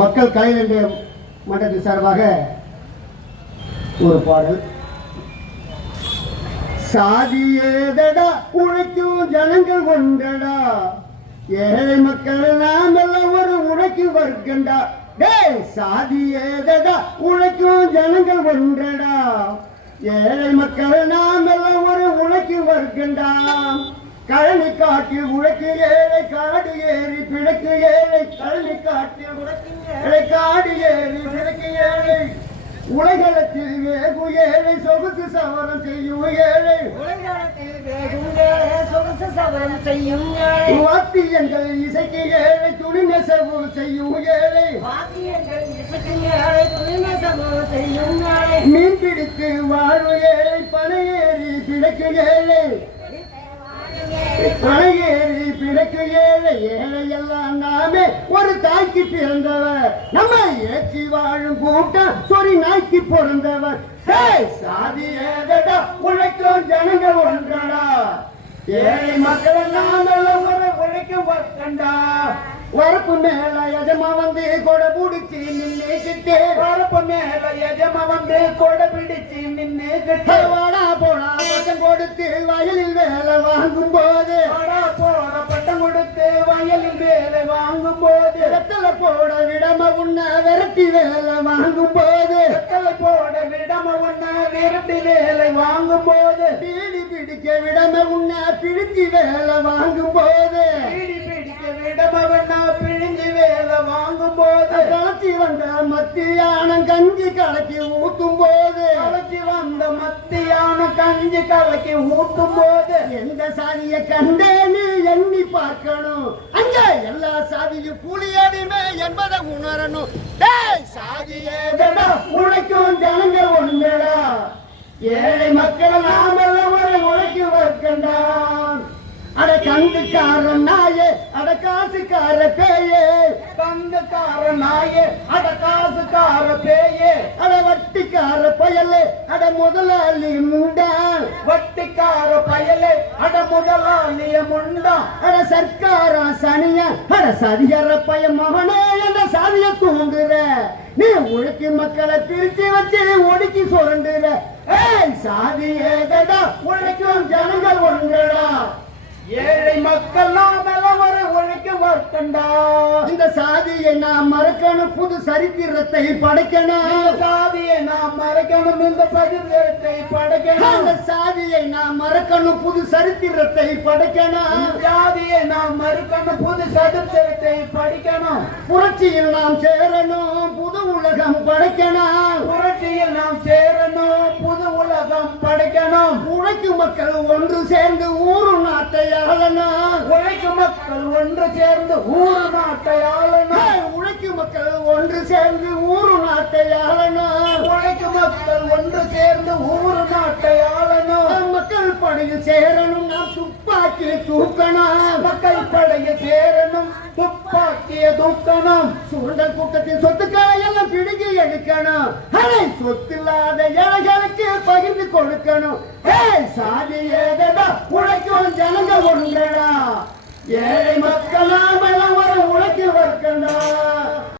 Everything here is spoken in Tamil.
மக்கள் கலைஞர் மன்றத்தின் சார்பாக ஒரு பாடல். சாதி ஏதடா உழைக்கும் ஜனங்கள் ஒன்றடா, ஏழை மக்கள் நாமெல்லாம் ஒரு உழைக்கு வர்க்கண்டா. டேய் சாதி ஏதடா உழைக்கும் ஜனங்கள் ஒன்றடா, ஏழை மக்கள் நாமெல்லாம் ஒரு உழைக்கு வர்க்கண்டா. கழனி காட்டில் உழைக்கு ஏழை, காடு ஏறி பிழைக்கு ஏழை. கழனி காட்டில் உழைக்கு ஏழை, காடு ஏறி பிழைக்கு ஏழை. உலகளத்தில் வேகு ஏழை, சொகுசு சவரம் செய்யும் ஏழை. வாத்தியங்கள் இசைக்கு ஏழை, துணி நெசவு செய்யும் ஏழை. மீன் பிடித்து வாழும் ஏழை, பனை ஏறி பிழைக்கு ஏழை. பனையேறி பிழைக்கு ஏழை. ஏழை எல்லாம் நாமே ஒரு தாய்க்கு பிறந்தவர், நம்ம ஏற்றி வாழும் கூட்டம் சொறி நாய்க்கு பிறந்தவர். சாதி ஏதடா உழைக்கும் ஜனங்கள் ஒன்றடா, ஏழை மக்கள் நாமெல்லாம் ஒரு உழைக்கும் வர்க்கண்டா. வரப்பு மேல எஜமா வந்து கொடை பிடிச்சி நின்னுக்கிட்டு, வரப்பு மேல எஜமா வந்து கொடை பிடிச்சி நின்னுக்கிட்டு, வாடா போடா பட்டம் கொடுத்து வயலில் வேலை வாங்கும் போது, வாடா போட பட்டம் கொடுத்து வயலில் வேலை வாங்கும் போது, வெத்தலை போட விடம உன்ன விரட்டி வேலை வாங்கும் போது, வெத்தலை போட விடம உன்ன விரட்டி வேலை வாங்கும் போது, பீடி பிடிக்க விடம உன்ன பிடிச்சி வேலை வாங்கும் போது, பீடி பிடிக்க விடம உன்ன பிழிஞ்சு வேலை வாங்கும் போது, கலச்சி வந்த மத்தியானம் கஞ்சி கலக்கி ஊத்தும் போது, கலச்சி வந்த மத்தியானம் கஞ்சி கலக்கி ஊத்தும் போது, எந்த சாதியை கண்டேன்னு எண்ணி பார்க்கணும், அங்க எல்லா சாதியும் கூலியடிமே என்பதை உணரணும். சாதி ஏதடா உழைக்கும் ஜனங்கள் ஒன்றடா, ஏழை மக்கள் நாமெல்லாம் ஒரு உழைக்கு வர்க்கண்டா. அட கந்துக்கார நாயே, அட காசுக்கார பேயே, கந்துக்கார நாயே, அட காசுக்கார பேயே, அட வட்டிக்கார பயலே, அட முதலாளி முண்டான், வட்டிக்கார பயலே, அட முதலாளிய முண்டான், அட சர்க்கார சனிய, அட சதியற பய மகனே என்ற சாதிய தூண்டுற, நீ உழைக்கு மக்களை பிரிச்சு வச்சு ஒடுக்கி சுரண்டுற. சாதி ஏதடா உழைக்கும் ஜனங்கள் ஒன்றடா, ஏழை மக்கள் நாமெல்லாம் ஒரு உழைக்கு வர்க்கண்டா. இந்த சாதியை நாம் மறக்கணும், புது சரித்திரத்தை படைக்கணும். சாதியை நாம் மறக்கணும், இந்த சரித்திரத்தை படைக்கணும். இந்த சாதியை நாம் மறக்கணும், புது சரித்திரத்தை படைக்கணும். சாதியை நாம் மறக்கணும், புது சரித்திரத்தை படிக்கணும். புரட்சியில் நாம் சேரணும், புது உலகம் படைக்கணும். புரட்சியில் நாம் சேரணும், புது உலகம் படைக்கணும். உழைக்கும் மக்கள் ஒன்று சேர்ந்து ஊரு நாட்டை ஆளணும். உழைக்கும் மக்கள் ஒன்று சேர்ந்து ஊரு நாட்டை ஆளணும். உழைக்கும் மக்கள் ஒன்று சேர்ந்து ஊரு நாட்டை ஆளணும். உழைக்கும் மக்கள் ஒன்று சேர்ந்து ஊரு நாட்டை ஆளணும். மக்கள் படையில் சேரணும், நாம் துப்பாக்கி தூக்கணும். மக்கள் படையில் சேரணும், துப்பாக்கிய தூக்கணும். சுரண்டல் கூட்டத்தின் சொத்துக்களை எல்லாம் பிடுங்கி எடுக்கணும். அதை சொத்தில்லாத ஏழைகளுக்கு பகிர்ந்து கொடுக்கணும். சாதி ஏதடா உழைக்கும் ஜனங்கள் ஒன்றடா, ஏழை மக்கள் நாமெல்லாம் ஒரு உழைக்கு வர்க்கண்டா.